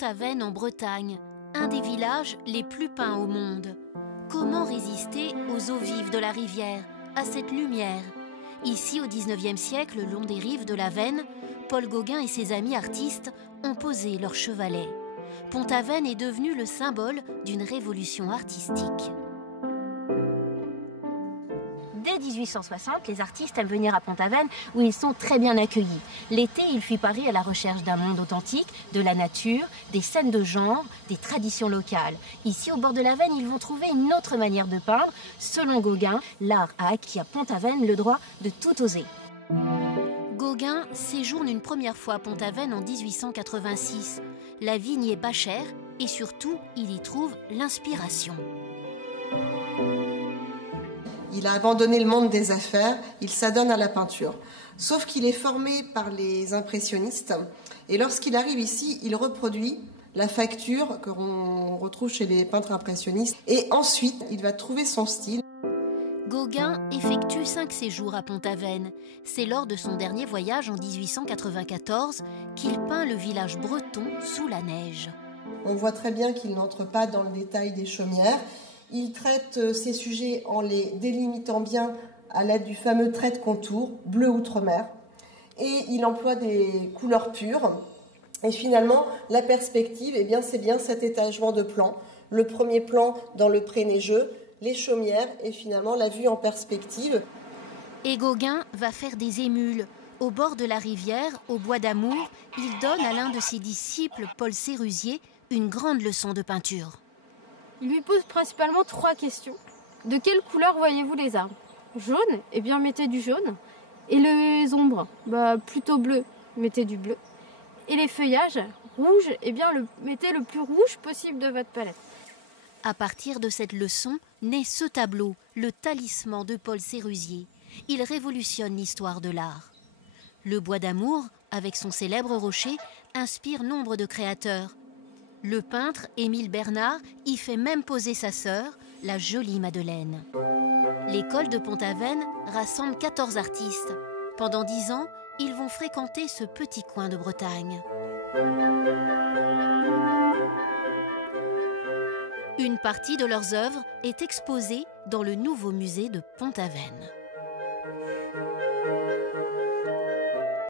Pont-Aven en Bretagne, un des villages les plus peints au monde. Comment résister aux eaux vives de la rivière, à cette lumière? Ici, au XIXe siècle, le long des rives de la Veine, Paul Gauguin et ses amis artistes ont posé leur chevalet. Pont-Aven est devenu le symbole d'une révolution artistique. Dès 1860, les artistes aiment venir à Pont-Aven où ils sont très bien accueillis. L'été, ils fuient Paris à la recherche d'un monde authentique, de la nature, des scènes de genre, des traditions locales. Ici, au bord de la Veine, ils vont trouver une autre manière de peindre. Selon Gauguin, l'art a acquis à Pont-Aven le droit de tout oser. Gauguin séjourne une première fois à Pont-Aven en 1886. La vie n'y est pas chère et surtout, il y trouve l'inspiration. Il a abandonné le monde des affaires, il s'adonne à la peinture. Sauf qu'il est formé par les impressionnistes et lorsqu'il arrive ici, il reproduit la facture que l'on retrouve chez les peintres impressionnistes et ensuite, il va trouver son style. Gauguin effectue 5 séjours à Pont-Aven. C'est lors de son dernier voyage en 1894 qu'il peint le village breton sous la neige. On voit très bien qu'il n'entre pas dans le détail des chaumières. Il traite ces sujets en les délimitant bien à l'aide du fameux trait de contour, bleu outre-mer. Et il emploie des couleurs pures. Et finalement, la perspective, eh bien, c'est bien cet étagement de plans. Le premier plan dans le pré neigeux, les chaumières et finalement la vue en perspective. Et Gauguin va faire des émules. Au bord de la rivière, au bois d'Amour, il donne à l'un de ses disciples, Paul Sérusier, une grande leçon de peinture. Il lui pose principalement 3 questions. De quelle couleur voyez-vous les arbres? Jaune? Eh bien, mettez du jaune. Et les ombres? Plutôt bleu. Mettez du bleu. Et les feuillages? Rouge? Eh bien, mettez le plus rouge possible de votre palette. À partir de cette leçon, naît ce tableau, le talisman de Paul Sérusier. Il révolutionne l'histoire de l'art. Le bois d'Amour, avec son célèbre rocher, inspire nombre de créateurs. Le peintre Émile Bernard y fait même poser sa sœur, la jolie Madeleine. L'école de Pont-Aven rassemble 14 artistes. Pendant 10 ans, ils vont fréquenter ce petit coin de Bretagne. Une partie de leurs œuvres est exposée dans le nouveau musée de Pont-Aven.